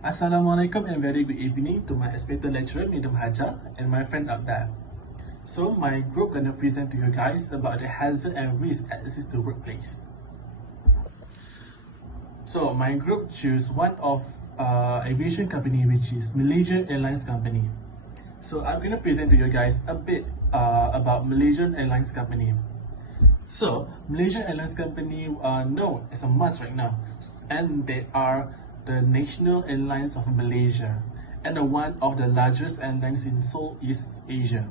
Assalamualaikum and very good evening to my respected lecturer, Midum Hajar, and my friend out there. So my group gonna present to you guys about the hazard and risk access to workplace. So my group choose one of aviation company, which is Malaysia Airlines company. So I'm gonna present to you guys a bit about Malaysian Airlines company. So, Malaysian Airlines Company are known as a must right now, and they are the national airlines of Malaysia and are one of the largest airlines in Southeast Asia.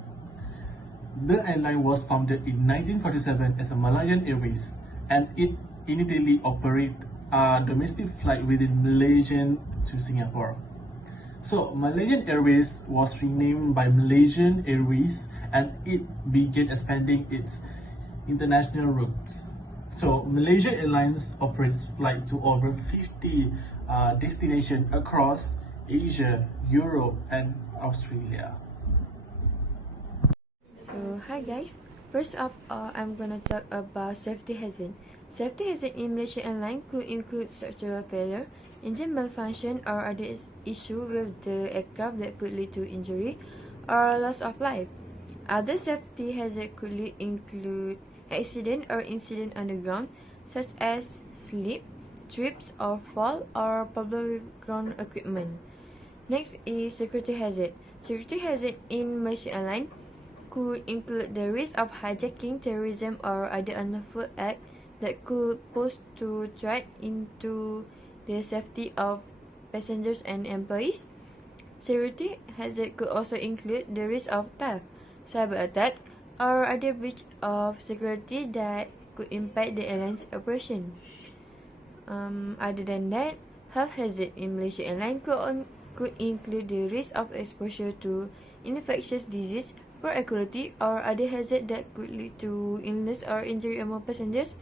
The airline was founded in 1947 as a Malayan Airways, and it initially operated a domestic flight within Malaysian to Singapore. So, Malayan Airways was renamed by Malaysian Airways and it began expanding its international routes. So, Malaysia Airlines operates flight to over 50 destinations across Asia, Europe, and Australia. So, hi guys. First of all, I'm gonna talk about safety hazard. Safety hazard in Malaysia Airlines could include structural failure, engine malfunction, or other issue with the aircraft that could lead to injury or loss of life. Other safety hazard could include accident or incident on the ground, such as slip, trips, or fall, or problem with ground equipment. Next is security hazard. Security hazard in Malaysia Airlines could include the risk of hijacking, terrorism, or other unlawful act that could pose to threat into the safety of passengers and employees. Security hazard could also include the risk of theft, cyber attack, or other breach of security that could impact the airline's operation. Other than that, health hazard in Malaysia Airlines could include the risk of exposure to infectious disease, poor quality, or other hazard that could lead to illness or injury among passengers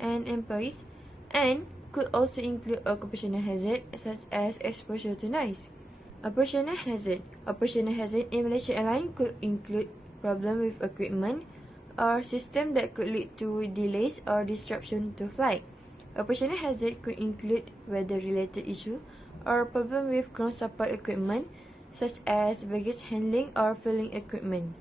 and employees, and could also include occupational hazard such as exposure to noise. Operational hazard. Operational hazard in Malaysia Airlines could include problem with equipment or system that could lead to delays or disruption to flight. Operational hazard could include weather-related issue or problem with ground support equipment such as baggage handling or fueling equipment.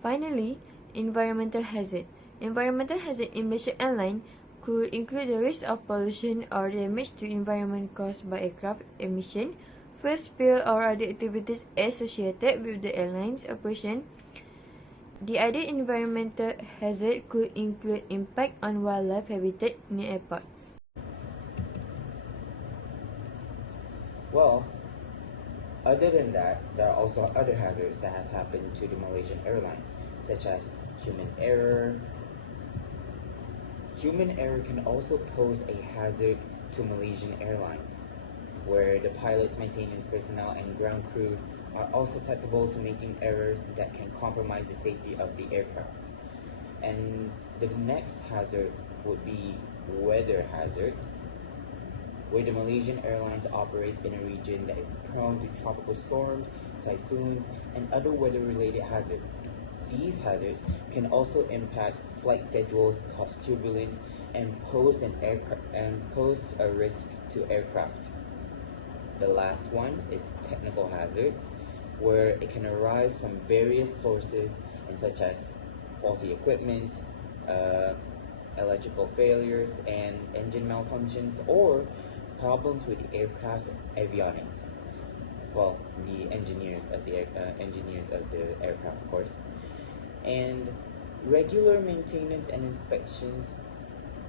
Finally, environmental hazard. Environmental hazard in Malaysia Airlines could include the risk of pollution or damage to environment caused by aircraft emission, fuel spill, or other activities associated with the airline's operation. The other environmental hazard could include impact on wildlife habitat near airports. Well, other than that, there are also other hazards that has happened to the Malaysian Airlines, such as human error. Human error can also pose a hazard to Malaysian Airlines, where the pilots, maintenance personnel, and ground crews are all susceptible to making errors that can compromise the safety of the aircraft. And the next hazard would be weather hazards, where the Malaysian Airlines operates in a region that is prone to tropical storms, typhoons, and other weather-related hazards. These hazards can also impact flight schedules, cause turbulence, and pose a risk to aircraft. The last one is technical hazards, where it can arise from various sources, such as faulty equipment, electrical failures, and engine malfunctions, or problems with the aircraft's avionics. Well, the engineers of the aircraft, of course. And regular maintenance and inspections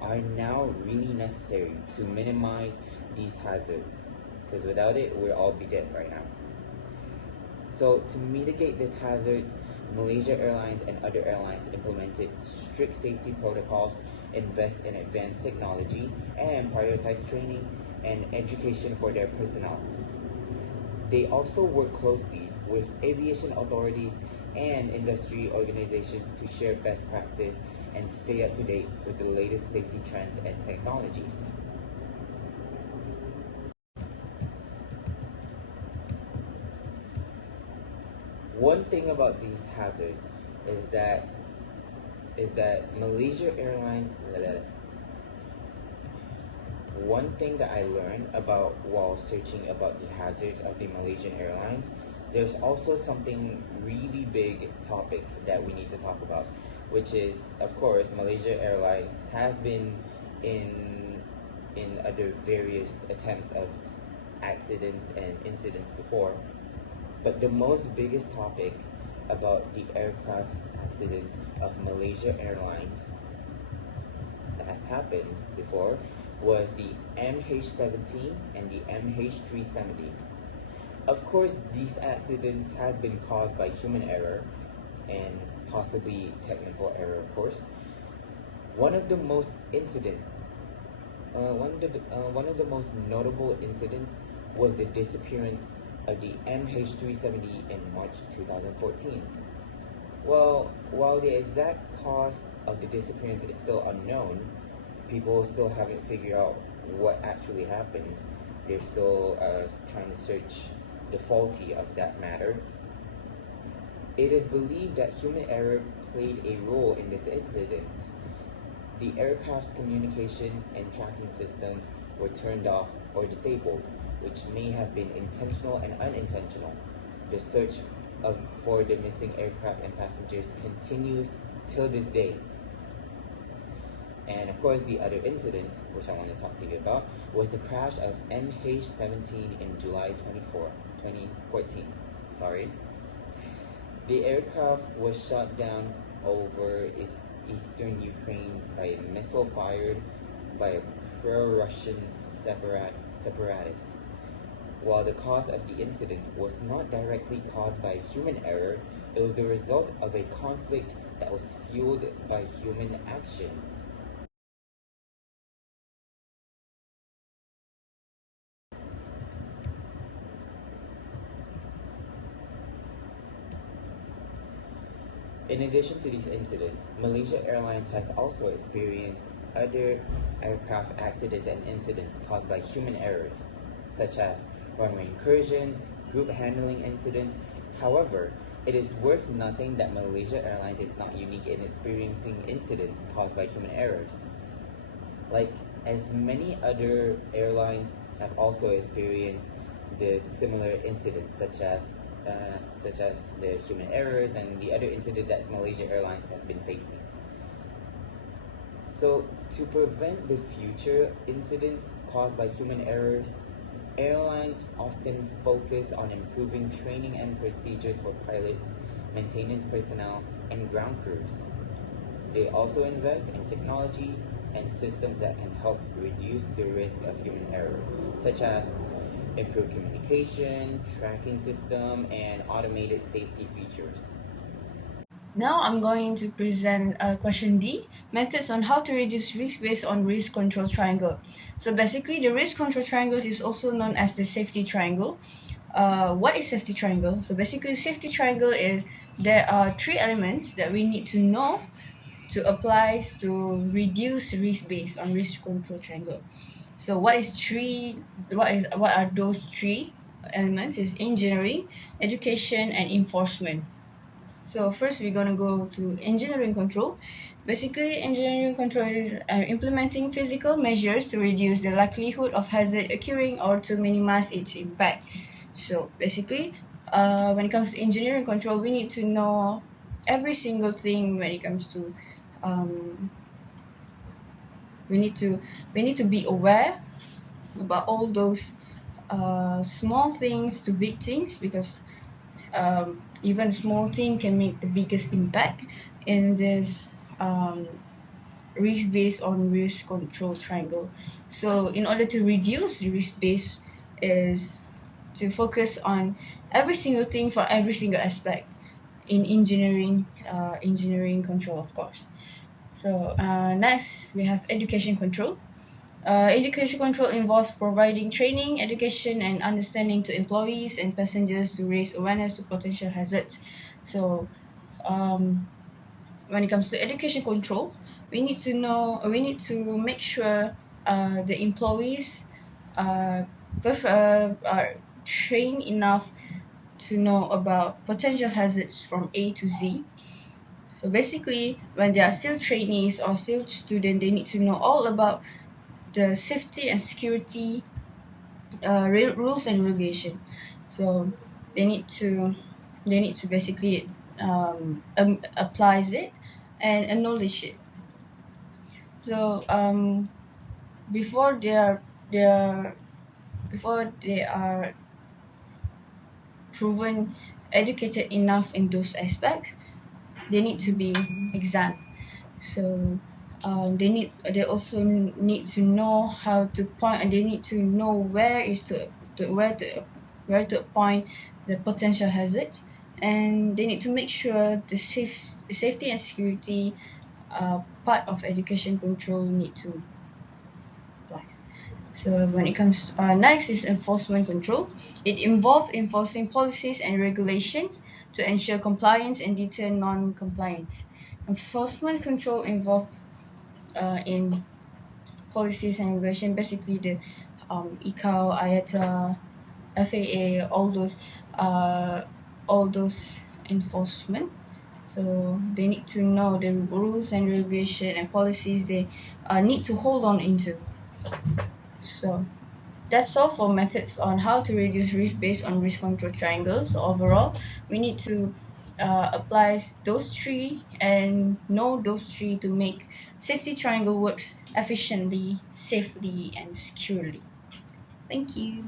are now really necessary to minimize these hazards, because without it, we'll all be dead right now. So to mitigate these hazards, Malaysia Airlines and other airlines implemented strict safety protocols, invest in advanced technology, and prioritize training and education for their personnel. They also work closely with aviation authorities and industry organizations to share best practice and stay up to date with the latest safety trends and technologies. One thing about these hazards is that Malaysia Airlines one thing that I learned about while searching about the hazards of the Malaysian Airlines, there's also something really big topic that we need to talk about, which is, of course, Malaysia Airlines has been in other various attempts of accidents and incidents before, but the most biggest topic about the aircraft accidents of Malaysia Airlines that has happened before was the MH17 and the MH370. Of course, these accidents has been caused by human error and possibly technical error, of course. One of the most incident, one of the most notable incidents was the disappearance of the MH370 in March 2014. Well, while the exact cause of the disappearance is still unknown, people still haven't figured out what actually happened. They're still trying to search the faulty of that matter. It is believed that human error played a role in this incident. The aircraft's communication and tracking systems were turned off or disabled, which may have been intentional and unintentional. The search for the missing aircraft and passengers continues till this day. And of course, the other incident, which I want to talk to you about, was the crash of MH17 in July 2014. The aircraft was shot down over eastern Ukraine by a missile fired by a pro-Russian separatist. While the cause of the incident was not directly caused by human error, it was the result of a conflict that was fueled by human actions. In addition to these incidents, Malaysia Airlines has also experienced other aircraft accidents and incidents caused by human errors, such as runway incursions, group handling incidents. However, it is worth noting that Malaysia Airlines is not unique in experiencing incidents caused by human errors. Like, as many other airlines have also experienced the similar incidents, such as the human errors and the other incident that Malaysia Airlines has been facing. So, to prevent the future incidents caused by human errors, airlines often focus on improving training and procedures for pilots, maintenance personnel, and ground crews. They also invest in technology and systems that can help reduce the risk of human error, such as improved communication, tracking system, and automated safety features. Now I'm going to present question D, methods on how to reduce risk based on risk control triangle. So basically the risk control triangle is also known as the safety triangle. What is safety triangle? So basically safety triangle is there are three elements that we need to know to apply to reduce risk based on risk control triangle. So what are those three elements? Is engineering, education, and enforcement. So first we're gonna go to engineering control. Basically, engineering control is implementing physical measures to reduce the likelihood of hazard occurring or to minimize its impact. So basically, when it comes to engineering control, we need to know every single thing when it comes to we need to be aware about all those small things to big things, because even small thing can make the biggest impact in this risk based on risk control triangle. So in order to reduce the risk based is to focus on every single thing for every single aspect in engineering control, of course. So next we have education control. Education control involves providing training, education, and understanding to employees and passengers to raise awareness to potential hazards. So when it comes to education control, we need to make sure the employees are trained enough to know about potential hazards from A to Z. So basically, when they are still trainees or still students, they need to know all about the safety and security rules and regulation. So they need to basically applies it and acknowledge it. So before they are they are before they are proven educated enough in those aspects, they need to be examined. So they also need to know how to point, and they need to know where to point the potential hazards, and they need to make sure the safety and security part of education control need to apply. So when it comes next is enforcement control. It involves enforcing policies and regulations to ensure compliance and deter non-compliance. Enforcement control involve in policies and regulation, basically the ICAO, IATA, FAA, all those enforcement. So they need to know the rules and regulation and policies they need to hold on into. So that's all for methods on how to reduce risk based on risk control triangle. So overall, we need to apply those three and know those three to make safety triangle works efficiently, safely, and securely. Thank you.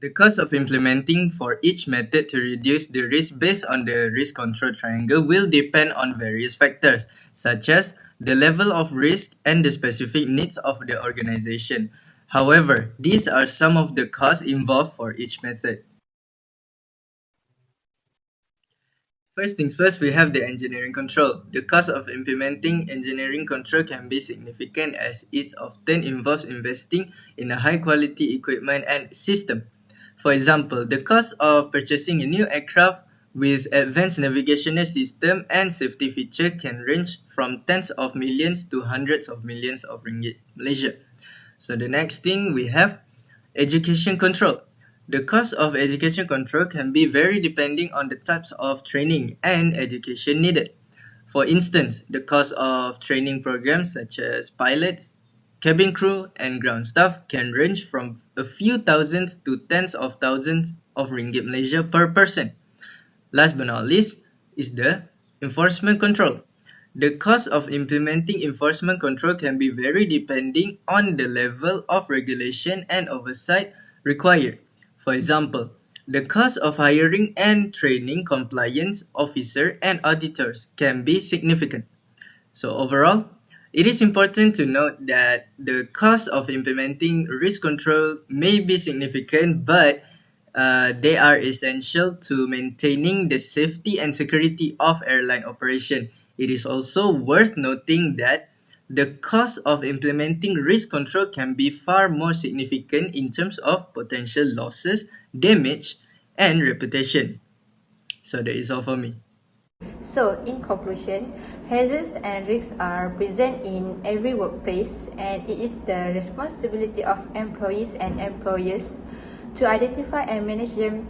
The cost of implementing for each method to reduce the risk based on the risk control triangle will depend on various factors, such as the level of risk and the specific needs of the organization. However, these are some of the costs involved for each method. First things first, we have the engineering control. The cost of implementing engineering control can be significant as it often involves investing in a high quality equipment and system. For example, the cost of purchasing a new aircraft with advanced navigational system and safety feature can range from tens of millions to hundreds of millions of ringgit Malaysia. So the next thing we have education control. The cost of education control can be vary depending on the types of training and education needed. For instance, the cost of training programs such as pilots, cabin crew, and ground staff can range from a few thousands to tens of thousands of ringgit Malaysia per person. Last but not least is the enforcement control. The cost of implementing enforcement control can be vary depending on the level of regulation and oversight required. For example, the cost of hiring and training compliance officer and auditors can be significant. So overall, it is important to note that the cost of implementing risk control may be significant, but they are essential to maintaining the safety and security of airline operation. It is also worth noting that the cost of implementing risk control can be far more significant in terms of potential losses, damage, and reputation. So that is all for me. So, in conclusion, hazards and risks are present in every workplace, and it is the responsibility of employees and employers to identify and manage them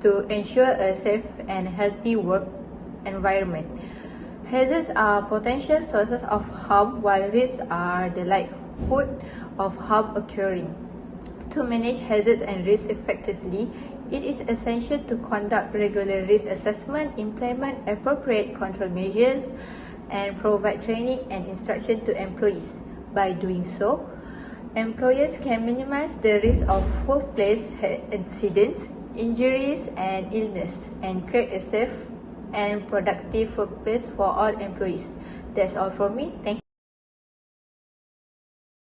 to ensure a safe and healthy work environment. Hazards are potential sources of harm, while risks are the likelihood of harm occurring. To manage hazards and risks effectively, it is essential to conduct regular risk assessment, implement appropriate control measures, and provide training and instruction to employees. By doing so, employers can minimize the risk of workplace incidents, injuries, and illness, and create a safe and productive workplace for all employees. That's all from me. Thank you.